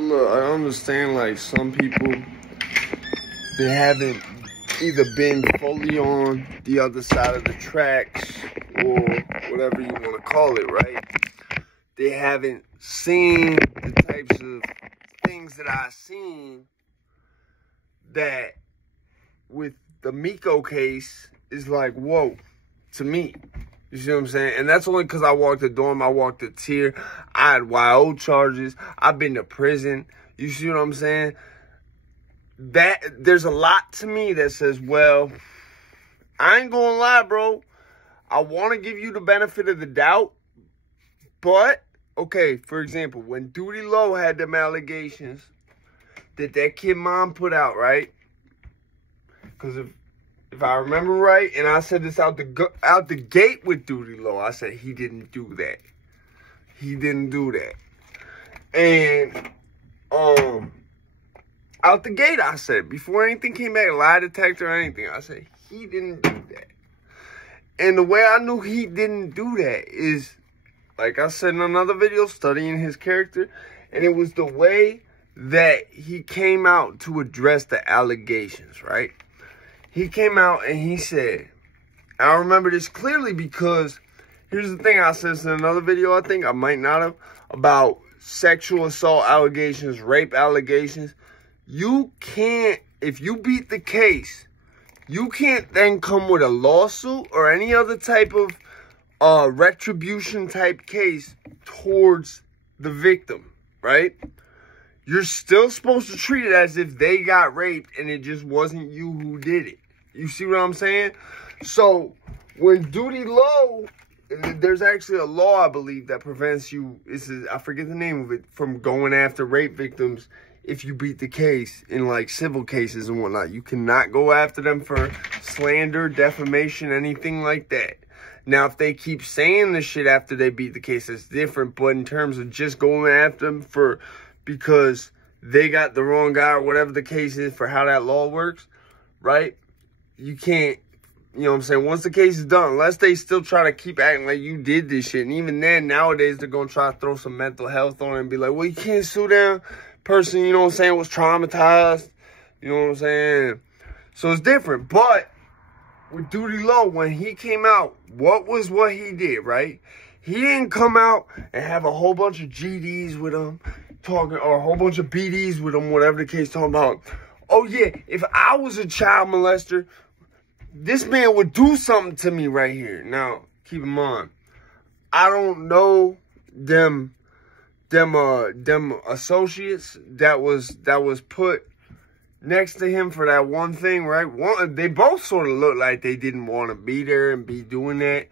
Look, I understand, like, some people, they haven't either been fully on the other side of the tracks or whatever you want to call it, right? They haven't seen the types of things that I've seen that with the Miko case is like, whoa, to me. You see what I'm saying? And that's only because I walked the dorm, I walked the tier, I had YO charges, I've been to prison. You see what I'm saying? That there's a lot to me that says, well, I ain't gonna lie, bro. I want to give you the benefit of the doubt, but, okay, for example, when Duty Low had them allegations that kid mom put out, right? Because if I remember right, and I said this out the gate with Duty Low, I said he didn't do that. He didn't do that. And out the gate, I said, before anything came back, lie detector or anything, I said he didn't do that. And the way I knew he didn't do that is, like I said in another video, studying his character, and it was the way that he came out to address the allegations, right? He came out and he said, I remember this clearly because here's the thing, I said this in another video, I think, I might not have, about sexual assault allegations, rape allegations. You can't, if you beat the case, you can't then come with a lawsuit or any other type of retribution type case towards the victim, right? You're still supposed to treat it as if they got raped and it just wasn't you who did it. You see what I'm saying? So when Duty Low, there's actually a law, I believe, that prevents you, I forget the name of it, from going after rape victims if you beat the case in, like, civil cases and whatnot. You cannot go after them for slander, defamation, anything like that. Now, if they keep saying this shit after they beat the case, it's different. But in terms of just going after them because they got the wrong guy or whatever the case is for how that law works, right? You can't, you know what I'm saying? Once the case is done, unless they still try to keep acting like you did this shit. And even then, nowadays, they're going to try to throw some mental health on it and be like, well, you can't sue that person, you know what I'm saying, was traumatized. You know what I'm saying? So it's different. But with Duty Low, when he came out, what he did, right? He didn't come out and have a whole bunch of GDs with him, talking, or a whole bunch of BDs with him, whatever the case, talking about, oh yeah, if I was a child molester, this man would do something to me right here. Now, keep in mind, I don't know them associates that was put next to him for that one thing, right? They both sort of looked like they didn't want to be there and be doing that.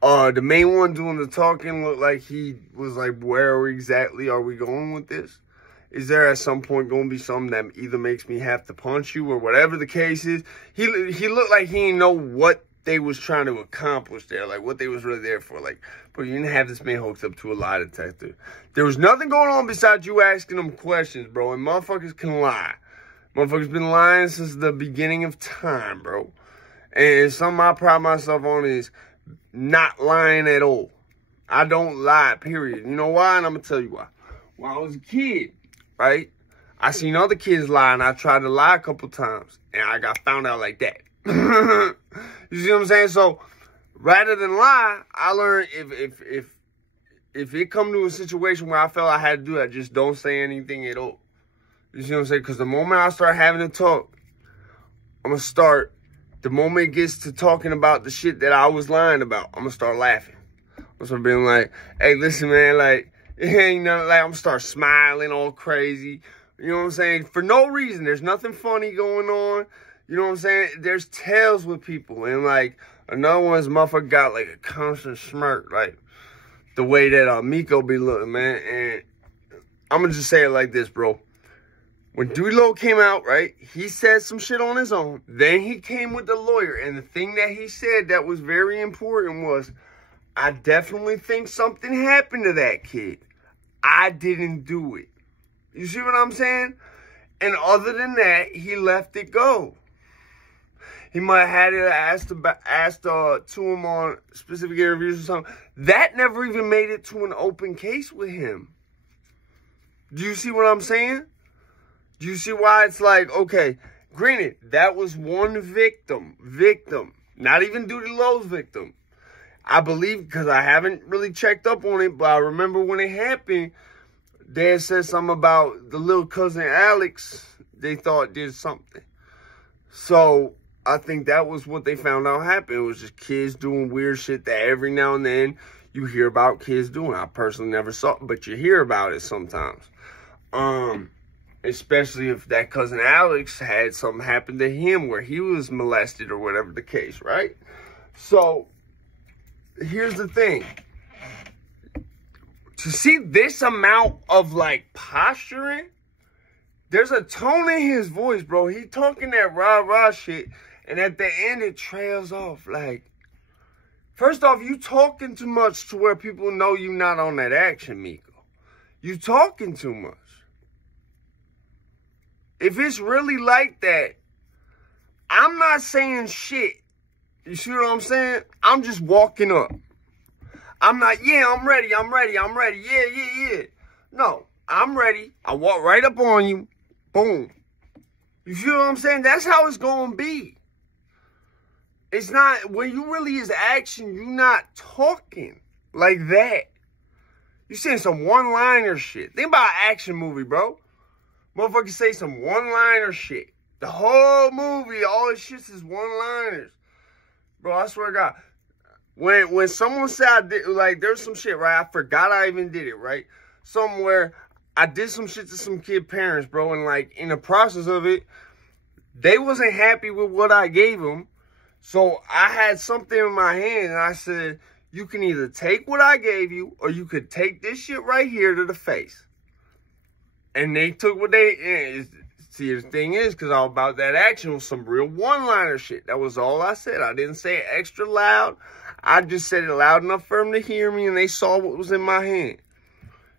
The main one doing the talking looked like he was like, where exactly are we going with this? Is there at some point going to be something that either makes me have to punch you or whatever the case is? He looked like he didn't know what they was trying to accomplish there, like what they was really there for. Like, but you didn't have this man hooked up to a lie detector. There was nothing going on besides you asking them questions, bro. And motherfuckers can lie. Motherfuckers been lying since the beginning of time, bro. And something I pride myself on is not lying at all. I don't lie, period. You know why? And I'm going to tell you why. When I was a kid, right, I seen other kids lie, and I tried to lie a couple times, and I got found out like that. You see what I'm saying? So, rather than lie, I learned if it come to a situation where I felt I had to do that, just don't say anything at all. You see what I'm saying? Because the moment I start having to talk, I'm going to start, the moment it gets to talking about the shit that I was lying about, I'm going to start laughing. I'm going to start being like, hey, listen, man, like, it ain't nothing, like, I'm going to start smiling all crazy. You know what I'm saying? For no reason. There's nothing funny going on. You know what I'm saying? There's tales with people. And, like, another one's motherfucker got, like, a constant smirk. Like, the way that Miko be looking, man. And I'm going to just say it like this, bro. When Duty Low came out, right, he said some shit on his own. Then he came with the lawyer. And the thing that he said that was very important was, I definitely think something happened to that kid. I didn't do it. You see what I'm saying? And other than that, he let it go. He might have had it asked to him on specific interviews or something. That never even made it to an open case with him. Do you see what I'm saying? Do you see why it's like, okay, granted, that was one victim, not even Duty Low's victim. I believe, because I haven't really checked up on it, but I remember when it happened, Dad said something about the little cousin Alex, they thought did something. So I think that was what they found out happened. It was just kids doing weird shit that every now and then you hear about kids doing. I personally never saw it, but you hear about it sometimes. Especially if that cousin Alex had something happen to him where he was molested or whatever the case, right? So here's the thing. To see this amount of, like, posturing, there's a tone in his voice, bro. He talking that rah-rah shit, and at the end, it trails off. Like, first off, you talking too much to where people know you not on that action, Miko. You talking too much. If it's really like that, I'm not saying shit. You see what I'm saying? I'm just walking up. I'm not, yeah, I'm ready. Yeah. No, I'm ready. I walk right up on you. Boom. You feel what I'm saying? That's how it's going to be. It's not, when you really is action, you not talking like that. You saying some one-liner shit. Think about an action movie, bro. Motherfuckers say some one-liner shit. The whole movie, all this shit is one-liners. Bro, I swear to God. When someone said I did, like, there's some shit, right? I forgot I even did it, right? Somewhere, I did some shit to some kid parents, bro. And, like, in the process of it, they wasn't happy with what I gave them. So, I had something in my hand, and I said, you can either take what I gave you, or you could take this shit right here to the face. And they took what they... See, the thing is, because I was about that action was some real one-liner shit. That was all I said. I didn't say it extra loud. I just said it loud enough for them to hear me, and they saw what was in my hand.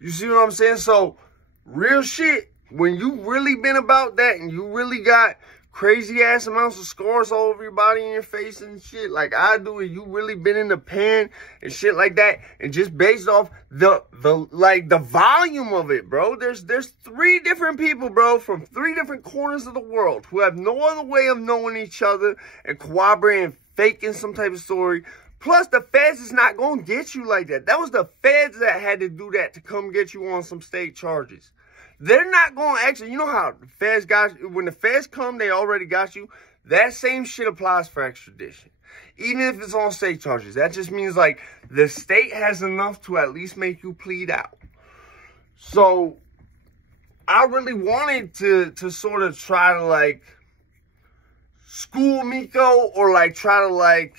You see what I'm saying? So, real shit, when you really been about that, and you really got crazy-ass amounts of scars all over your body and your face and shit, like I do, and you really been in the pen and shit like that, and just based off the volume of it, bro, there's 3 different people, bro, from 3 different corners of the world who have no other way of knowing each other and cooperating, faking some type of story. Plus, the feds is not going to get you like that. That was the feds that had to do that to come get you on some state charges. They're not going to actually, you know how the feds got you, when the feds come, they already got you. That same shit applies for extradition. Even if it's on state charges. That just means, like, the state has enough to at least make you plead out. So, I really wanted to sort of try to, like, school Miko or, like, try to, like...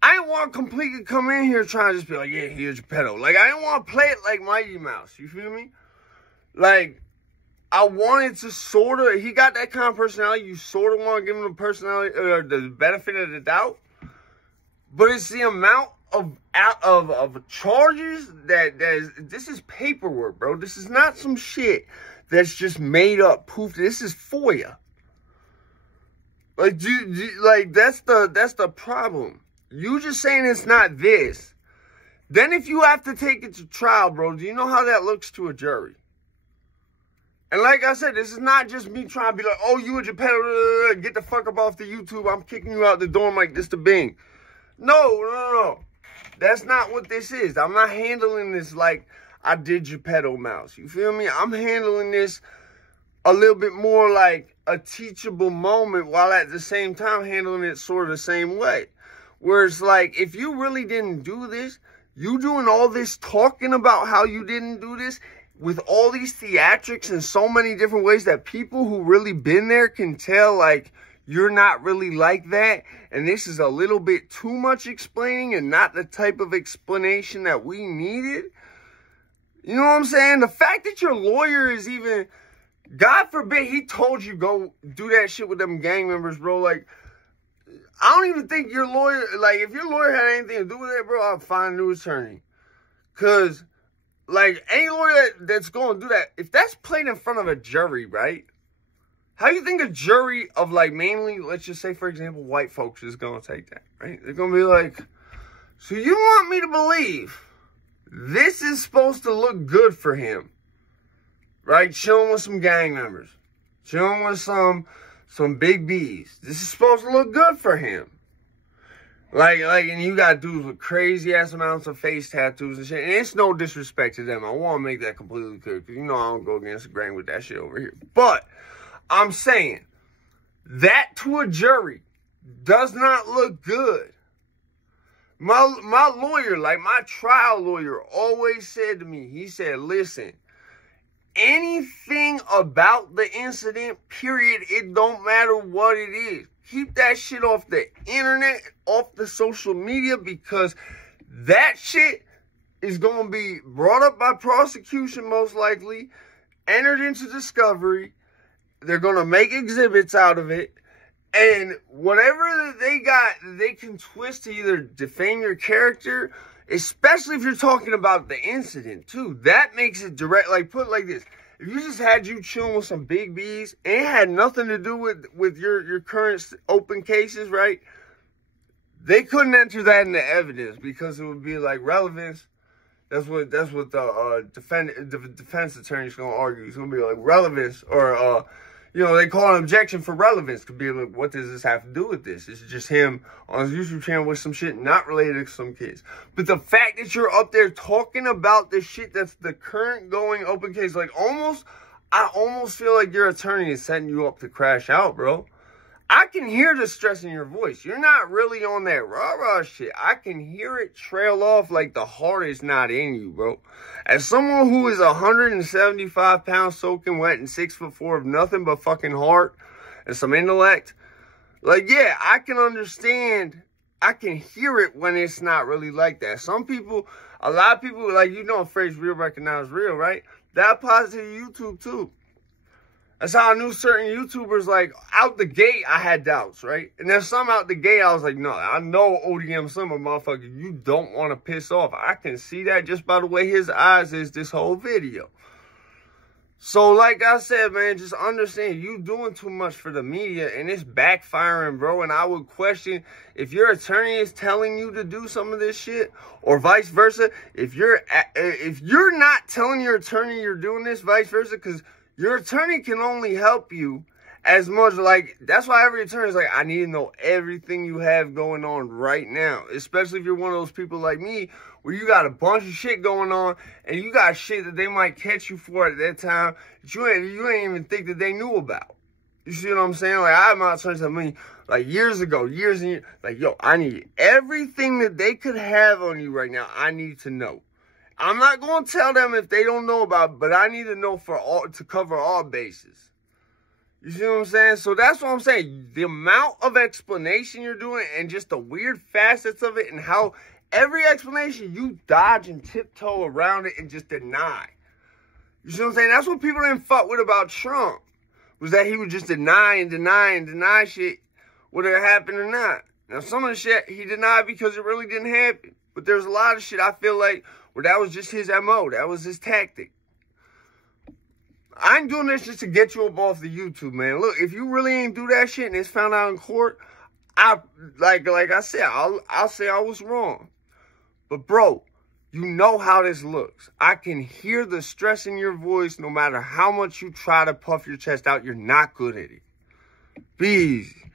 I didn't want to completely come in here trying to just be like, yeah, here's your pedo. Like, I didn't want to play it like Mighty Mouse. You feel me? Like, I wanted to sort of, he got that kind of personality. You sort of want to give him the personality, or the benefit of the doubt. But it's the amount of charges this is paperwork, bro. This is not some shit that's just made up, poof. This is FOIA. Like, like that's the problem. You just saying it's not this. Then if you have to take it to trial, bro, do you know how that looks to a jury? And like I said, this is not just me trying to be like, oh, you and your pedo, get the fuck up off the YouTube. I'm kicking you out the door like this to Bing. No. That's not what this is. I'm not handling this like I did your pedo mouse. You feel me? I'm handling this a little bit more like a teachable moment while at the same time handling it sort of the same way. Where it's like, if you really didn't do this, you doing all this talking about how you didn't do this with all these theatrics in so many different ways that people who really been there can tell, like, you're not really like that. And this is a little bit too much explaining and not the type of explanation that we needed. You know what I'm saying? The fact that your lawyer is even, God forbid, he told you go do that shit with them gang members, bro. Like, I don't even think your lawyer, like, if your lawyer had anything to do with that, bro, I'll find a new attorney. Because, like, any lawyer that's going to do that, if that's played in front of a jury, right? How do you think a jury of, like, mainly, let's just say, for example, white folks is going to take that, right? They're going to be like, so you want me to believe this is supposed to look good for him? right? Chilling with some gang members. Chilling with some big B's. This is supposed to look good for him. And you got dudes with crazy ass amounts of face tattoos and shit. And it's no disrespect to them. I want to make that completely clear. Because, you know, I don't go against the grain with that shit over here. But I'm saying that to a jury does not look good. My lawyer, like my trial lawyer, always said to me, he said, listen, anything about the incident, period, it don't matter what it is. Keep that shit off the internet, off the social media, because that shit is going to be brought up by prosecution most likely, entered into discovery. They're going to make exhibits out of it. And whatever they got, they can twist to either defame your character, especially if you're talking about the incident, too. That makes it direct. Like, put it like this. If you just had you chilling with some big B's, and it had nothing to do with your current open cases, right? They couldn't enter that into evidence because it would be like relevance. That's what the defense attorney's gonna argue. It's gonna be like relevance, or you know, they call an objection for relevance. Could be like, what does this have to do with this? It's just him on his YouTube channel with some shit not related to some kids. But the fact that you're up there talking about the shit that's the current going open case, like I almost feel like your attorney is setting you up to crash out, bro. I can hear the stress in your voice. You're not really on that rah-rah shit. I can hear it trail off like the heart is not in you, bro. As someone who is 175 pounds soaking wet and 6'4" of nothing but fucking heart and some intellect, like, yeah, I can understand. I can hear it when it's not really like that. Some people, a lot of people, like, you know, the phrase real recognize real, right? That applies to YouTube too. That's how I knew certain YouTubers, like, out the gate, I had doubts, right? And then some out the gate, I was like, no, I know ODM Slimmer, motherfucker, you don't want to piss off. I can see that just by the way his eyes is this whole video. So, like I said, man, just understand, you doing too much for the media, and it's backfiring, bro. And I would question if your attorney is telling you to do some of this shit, or vice versa. If you're not telling your attorney you're doing this, vice versa, because your attorney can only help you as much. Like, that's why every attorney is like, I need to know everything you have going on right now. Especially if you're one of those people like me, where you got a bunch of shit going on, and you got shit that they might catch you for at that time that you ain't even think that they knew about. You see what I'm saying? Like, I have my attorneys tell me, like, years ago, years and years, like, yo, I need everything that they could have on you right now. I need to know. I'm not going to tell them if they don't know about it, but I need to know to cover all bases. You see what I'm saying? So that's what I'm saying. The amount of explanation you're doing and just the weird facets of it, and how every explanation you dodge and tiptoe around it and just deny. You see what I'm saying? That's what people didn't fuck with about Trump, was that he would just deny and deny and deny shit, whether it happened or not. Now, some of the shit he denied because it really didn't happen. But there's a lot of shit I feel like where that was just his MO. That was his tactic. I ain't doing this just to get you up off the YouTube, man. Look, if you really ain't do that shit and it's found out in court, like I said, I'll say I was wrong. But bro, you know how this looks. I can hear the stress in your voice. No matter how much you try to puff your chest out, you're not good at it. Be easy.